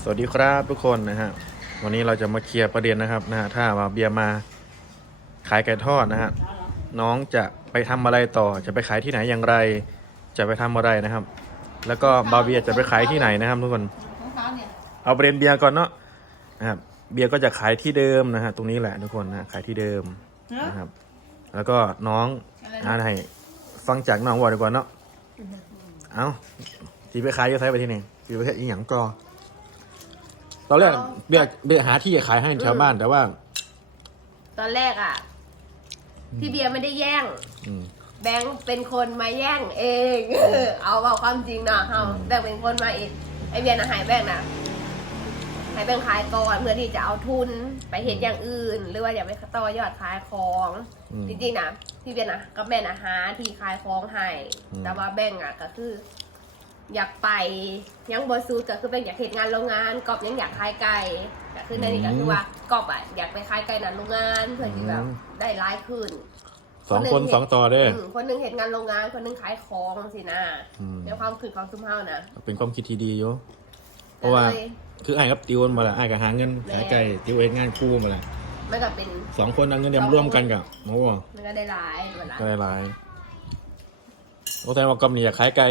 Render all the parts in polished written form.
สวัสดีครับทุกคนนะฮะวันนี้เราจะมาเคลียร์ประเด็นนะครับนะฮะถ้าว่าเบียร์มาขายไก่ทอดนะฮะน้องจะไปทำอะไรต่อจะไปขายที่ไหนอย่างไร จะไปทำอะไรนะครับ แล้วก็บาเบียจะไปขายที่ไหนนะครับทุกคนเอาประเด็นเบียร์ก่อนเนาะนะครับเบียร์ก็จะขายที่เดิมนะฮะตรงนี้แหละทุกคนนะขายที่เดิมนะครับแล้วก็น้องให้ฟังจากน้องว่าดีกว่าเนาะเอาจีไปขายยังไงไปที่ไหนจีไปแค่อีหยังก็ตอนแรกเบียร์หาที่ขายให้แถวบ้านแต่ว่าตอนแรกอ่ะพี่เบียร์ไม่ได้แย่งแบงค์เป็นคนมาแย่งเอง เอาความจริงเนาะเขาแบงค์เป็นคนมาเองไอเบียร์นะหายแบงค์นะหายแบงค์ขายก่อนเพื่อที่จะเอาทุนไปเห็นอย่างอื่น หรือว่าอยากไปต่อยอดขายของจริงๆนะพี่เบียร์นะก็แม่นะหาที่ขายของให้แต่ว่าแบงค์อ่ะก็คืออยากไปยังบอสูก็คือเป็นอยากเห็นงานโรงงานกอบยังอยากขายไก่ก็คือในนี้ก็คือว่ากอบอ่ะอยากไปขายไก่ในโรงงานเพื่อที่แบบได้รายขึ้น 2 คน 2 ต่อเด้อคนหนึ่งเห็นงานโรงงานคนหนึ่งขายของสินะในความคิดของซุ้มเฮานะเป็นความคิดที่ดีอยู่เพราะว่าคือไอ้กับติวมาละไอ้กับหาเงินขายไก่ติวเองงานคู่มาละมันก็เป็น 2 คนเอาเงินเดือนร่วมกันกับโอ้มันก็ได้หลายก็ได้หลายโอ้แต่ว่ากำเนิดขายไก่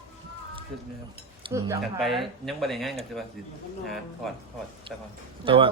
กันไปยังบ่ได้งานกันใช่ป่ะสิหาถอดแต่ว่า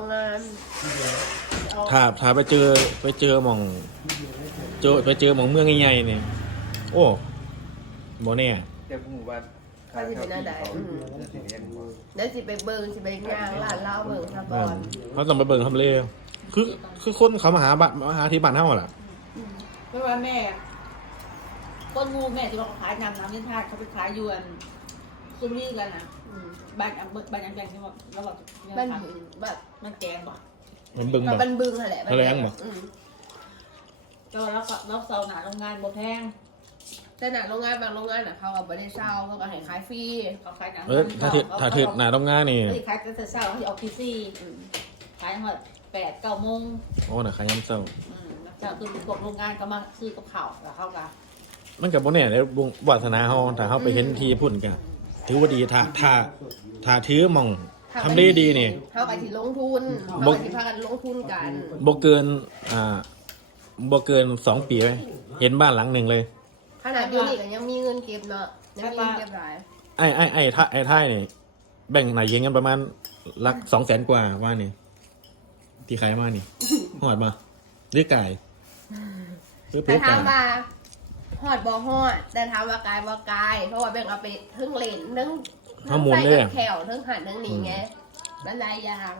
ถ้าไปเจอหม่องไปเจอหม่องเมืองใหญ่ๆเนี่ยโอ้บ่แน่เดี๋ยวหมู่บ้านเขาจะเป็นอะไรแล้วสิไปเบิ่งสิไปย่างร้านเหล้าเบิ่งซะก่อนเขาต้องไปเบิ่งทำเลคือคนเขามาหาที่บ้านเฮาล่ะเพราะว่าแม่ต้นงูแม่ที่เขาขายน้ำนิทานเขาไปขายยวนซุ่มนี่กันนะบ้านยังแดงที่ว่าแล้วแบบมันแกงบ่มันบึงบ่มันบึงแหละมันแรงบ่ก็แล้วเสาหนาโรงงานบ่แพงแต่หนาโรงงานบางโรงงานน่ะเขาก็บ่ได้เช่าเขาก็ให้ขายฟรีเขาขายหนังถ้าถือหนาโรงงานนี่ขายแต่เช้าที่ออกทีขายหมด8-9 โมงโอ้น่ะขายยามเช้าจะคือพวกโรงงานก็มาซื้อกับข้าวแล้วเขาก็มันก็บ่แน่เด้วาสนาเฮาถ้าเฮาไปเห็นที่พุ่นก็ถือว่าดีถ้าถือมองทำได้ดีนี่เขาก็สิลงทุนเขาก็สิพากันลงทุนกันบ่เกิน2 ปีเลยเห็นบ้านหลังหนึ่งเลยขนาดอยู่นี่ก็ยังมีเงินเก็บเนาะยังมีเงินเก็บหลายไอ้ท้ายนี่แบ่งไหนเย็นกันประมาณลัก200,000 กว่าว่านี่ที่ขายมานี่หอดมาหรือไก่แต่ถามว่าฮอดบ่ฮอดแต่ถามว่ากายบ่กายเพราะว่าแบ่งเอาไปทึ่งเลนทึ่งใส่แขวทึ่งหันทึ่งหนีไงมันหลายอย่าง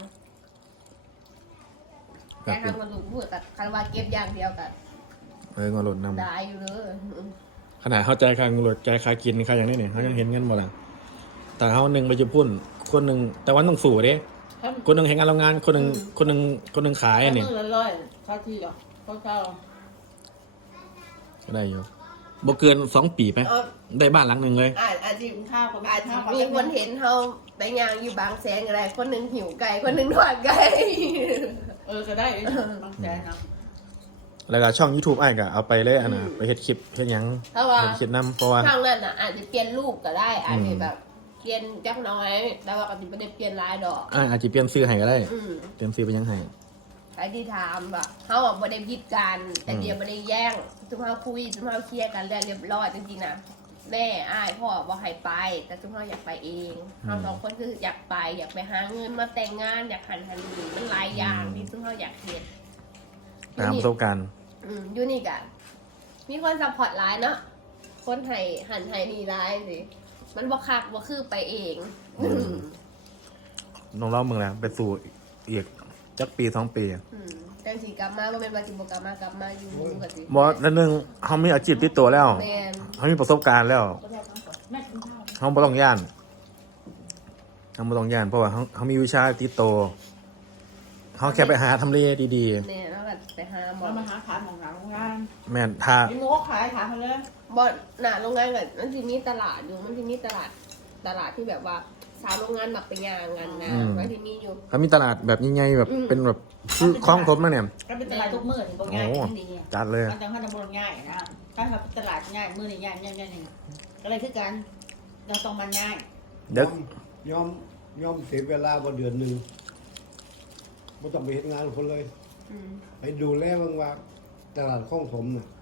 แต่ทำกันลูกพูดกับคันว่าเก็บอย่างเดียวกันงอหลดนำได้อยู่เลยขนาดเข้าใจค่างอหลดใจค่ากินค่าอย่างนี้เนี่ยเขายังเห็นกันหมดอ่ะแต่เขาหนึ่งไปจุพุ่นคนหนึ่งแต่วันต้องสู่เด้คนหนึ่งเห็นงานโรงงานคนหนึ่งขายนี่ค่าที่เหรอเขาก็ได้อยู่บ่เกิน2 ปีไปได้บ้านหลังหนึ่งเลยอาจจะข้าวมีคนเห็นเขาไปย่างอยู่บางแสนอะไรคนหนึ่งหิวไก่คนหนึ่งทอดไก่ก็ได้บางแสนนะแล้วก็ช่อง YouTube ไอ้ก็เอาไปเลยอันน่ะไปเฮ็ดคลิปเฮ็ดหยังเฮ็ดคลิปนำเพราะว่าช่องนั้นน่ะอาจจะเปลี่ยนรูปก็ได้อาจจะแบบเปลี่ยนจักน้อยแต่ว่าก็ไม่ได้เปลี่ยนลายดอกอาจจะเปลี่ยนชื่อให้ก็ได้เปลี่ยนชื่อไปยังให้ใครที่ถามแบบเขาบอกไม่ได้ยิดกันแต่เดียวไม่ได้แย่งจุ๊บเขาคุยจุ๊บเขาเคลียร์กันแล้วเรียบร้อยจริงๆนะแม่อ้ายพ่อบอกให้ไปแต่จุ๊บเขาอยากไปเองเขา2 คนคืออยากไปอยากไปหาเงินมาแต่งงานอยากหันนี่มันหลายอย่างที่จุ๊บเขาอยากเห็นตามประสบการณ์ยูนิคอะมีคนซัพพอร์ตไลน์เนาะคนไทยหันไทยนี่ไลน์สิมันบ่คักบ่คือไปเองน้องเล่ามึงแล้วไปสู่อีกจักปี2 ปีแต่สิกลับมาบ่เป็นว่าสิบ่กลับมาอยู่กันสิบ่นั่นนึงเฮามีอาชีพติดตัวแล้วเฮามีประสบการณ์แล้วเฮาบ่ต้องย่านเพราะว่าเฮามีวิชาติดตัวเฮาแค่ไปหาทำเลดีๆเนี่ยแล้วก็ไปหาหมอมาหาขายของโรงงานแม่นถ้ามีหมูขายถามเขาเลยบ่น่ะโรงงานก็มันสิมีตลาดอยู่มันสิมีตลาดที่แบบว่าสาวโรงงานมักไปย่างกันนะมันสิมีอยู่เขามีตลาดแบบใหญ่ๆแบบเป็นแบบคือคล้องคมมาเนี่ยก็เป็นตลาดทุกมื้อถึงบ่ง่ายนี่จัดเลยมันจังว่าบ่ง่ายนะถ้าตลาดง่ายมื้อนี้ง่ายก็เลยคือกันเราต้องมันง่ายเด็กยอมย่อมเสียเวลาบ่เดือนหนึ่งไม่ต้องไปเห็นงานคนเลยอืมไปดูแลบ้างว่าตลาดคลองถมน่ะ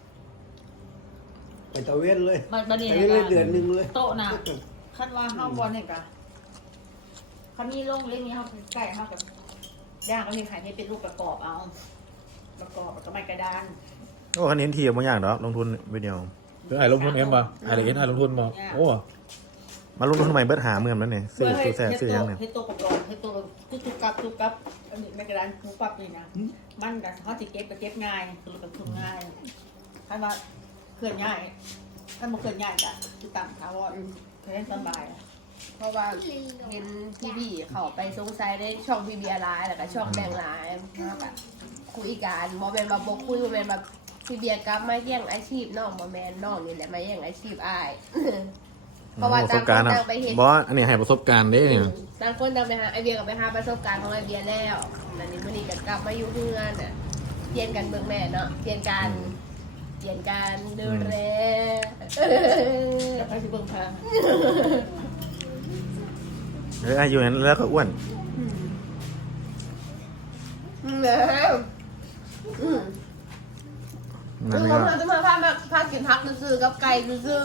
ไปตะเวนเลยมันนี่ไปเรื่อยๆเดือนหนึ่งเลยโต๊ะนะคันว่าห้าบอลเนี่ยกะคันมีลงเล็กนี้เขาใกล้เขากับย่างก็มีขายให้เป็นลูกประกอบเอาประกอบกับไม้กระดานโอ้คันเห็นทีบางอย่างเนาะลงทุนวิดีโอหรือไอ้ลงทุนเอ็มป่ะไอ้เอ็นไอ้ลงทุนป่ะโอ้มาลงทุนทำไมเบิดหาเมืองนั้นเนี่ยซื้อตัวแซ่ซื้อยังเนี่ยให้โต๊ะประกอบให้โต๊ะทุกกับอันนี้ไม้กระดานทุกปั๊บเลยนะมันกับเขาจะเก็บก็เก็บง่ายคือกับทุนง่ายคันว่าเคลื่อนง่ายถ้ามันเคลื่อนง่ายจะคือต่ำเขาว่าเคลื่อนสบายเพราะว่าเห็นพี่บีเขาไปสงสัยได้ช่องพี่บีอะไรแล้วก็ช่องแบ่งหลายมากอะคุยกันโมเมนต์แบบคุยโมเมนต์แบบพี่เบียร์กับมาแย่งอาชีพน้องโมเมนต์น้องนี่แหละมาแย่งอาชีพอ้าย เพราะว่าประสต่าบงคการนณ์อ่ะต่างไปเห็นบอสอันนี้ให้ประสบการณ์เด้เนี่ยต่างคนต่างไปหาไอเบียร์กับไปหาประสบการณ์ของไอเบียร์แล้วอันนี้มื่อนี้ก็กลับมาอยู่เพื่อนอ่ะเปลี่ยนกันเบิ่งแม่เนาะเปลี่ยนการดูแลแล้วไปสิเบิ่งทางไอ้อยู่นั้นแล้วก็อ้วนแล้วนั่นคือก็เขาจะมาพากินพักซื่อๆกับไก่ซื่อ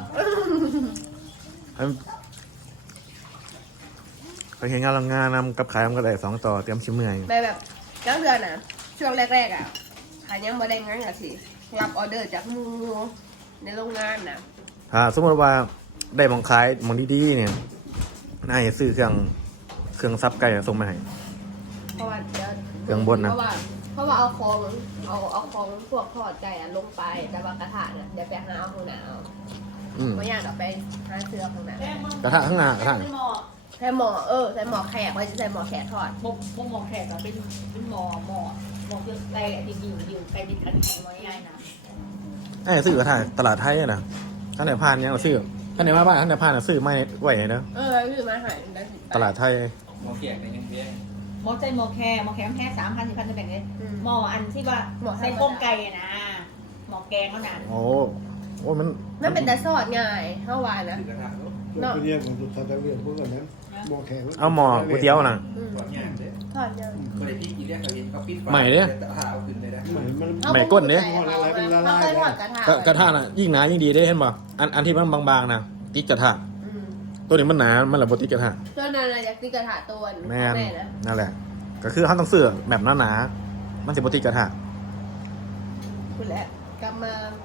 ไปเห็นงานโรงงานนำกับขายมันก็ได้2 ต่อเตรียมชิมเมื่อยๆในแบบกลางเดือนน่ะ ช่วงแรกๆอ่ะขายยังบ่ได้งั้นอ่ะสิรับออเดอร์จากหมูในโรงงานน่ะถ้าสมมติว่าได้มองขายมองดีๆเนี่ยน่าจะซื้อเครื่องซับไก่ส่งมาให้เพราะว่าเดี๋ยวเครื่องบดนะเพราะว่าเอาของพวกทอดไก่อ่ะลงไปแต่ว่ากระทะเนี่ยเดี๋ยวไปหาเอาข้างหน้าเอาอืมไม่อยากเอาไปหาเสื้อข้างหน้ากระทะข้างหน้ากระทะเป็นหมอใส่หมอใส่หมอแขกไว้จะใส่หมอแขกทอดพวกหมอแขกอะเป็นหมอเยอะไปที่อยู่ไปดิคันแข่งน้อยง่ายนะไอ้ซื้อกระทะตลาดไทยอะนะท่านไหนผ่านยังเราซื้อท่านไหนมาบ้านท่านไหนผ่านซื้อไม่ไหวเนอะคือมาหายได้สิตลาดไทยหมอเขียกในยังเบี้ยหมอใจหมอแค่แค่3,000 4,000จะแบ่งเลยหมออันที่ว่าใส่ต้มไก่อะนะหมอแกงเขาหนาโอ้มันมันเป็นแต่ซอดง่ายเท่าวานนะถือกระทะลูกตัวเรียกของสุดท้ายเรียกพวกนั้นหมอแข็งเอาหม้อก๋วยเตี๋ยวน่ะทอดย่างเด้ทอดยังก็ได้พี่กินเรียกเขาเห็นเขาปิดใหม่เด้แต่ถ้าเอาขึ้นเลยนะมันไม่ก้นเนี่ยเขาเคยทอดกระทะกระทะน่ะยิ่งหนายิ่งดีได้เห็นป่ะอันที่มันบางๆนะติดกระทะตัวนี้มันหนามันระบบติดกระทะเจ้านั่นอยากตีกระทะตัวแม่นนะนั่นแหละ ก็คือเขาต้องซื้อแบบหนาๆมันจะบติดกระทะคุณแล้วกลับ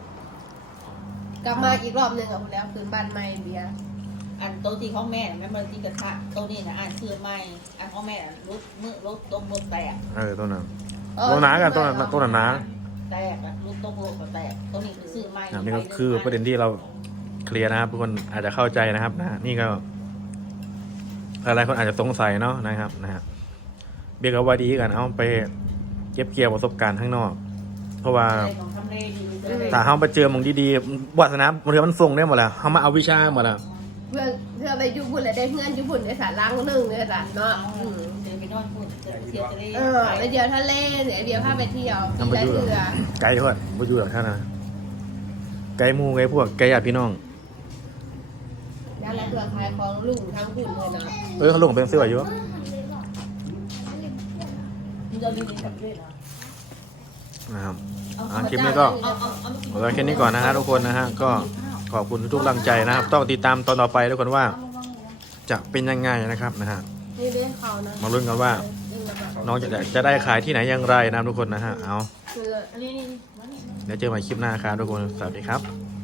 มาอีกรอบหนึ่งอ่ะคุณแล้วคืนบ้านใหม่เบียร์อันโต๊ะที่ของแม่แม่มาที่กระทะโต๊ะนี่นะอันเชื่อไม่อันของแม่รถตรงมือแตกตัวนั้นตัวหนากันตัวหนาแตกอะรถตรงรถก็แตกโต๊ะนี้คือซื้อไม่นี่ก็คือประเด็นที่เราเคลียร์นะครับทุกคนอาจจะเข้าใจนะครับนะนี่ก็หลายๆคนอาจจะสงสัยเนาะนะครับเบียร์กับวาดีกันเอาไปเก็บเกี่ยวประสบการณ์ข้างนอก เพราะว่าของทำเลดีเลยถ้าเขาไปเจอหมองดีๆวาสนาบางทีมันส่งได้หมดแล้วเขามาเอาวิชาหมดแล้วเพื่อไปญี่ปุ่นเลยได้เพื่อนญี่ปุ่นในสารล้างหนึ่งเลยสารเนาะเดินไปนอนพูดเที่ยวทะเลไปเดียวทะเลเดี๋ยวพาไปเที่ยวทำไปได้อยู่เรือไกลเพื่อนไปอยู่หรอกท่านนะไกลหมูไกลพวกไกลญาติพี่น้องแล้วเรือขายของลุงทั้งคุณเลยเนาะเขาลงเป็นเสื้ออยู่มันจะมีกับเล่นเหรอนะครับคลิปนี้ก็เอาไว้แค่นี้ก่อนนะฮะทุกคนนะฮะก็ขอบคุณทุกๆกำลังใจนะครับ ต้องติดตามตอนต่อไปทุกคนว่า จะเป็นยังไงนะครับนะฮะนี่เรื่องเขานะมาลุ้นกันว่า น้องจะได้ขายที่ไหนอย่างไรนะครับทุกคนนะฮะเอาคืออันนี้เดี๋ยวเจอใหม่คลิปหน้าครับทุกคนสวัสดีครับอ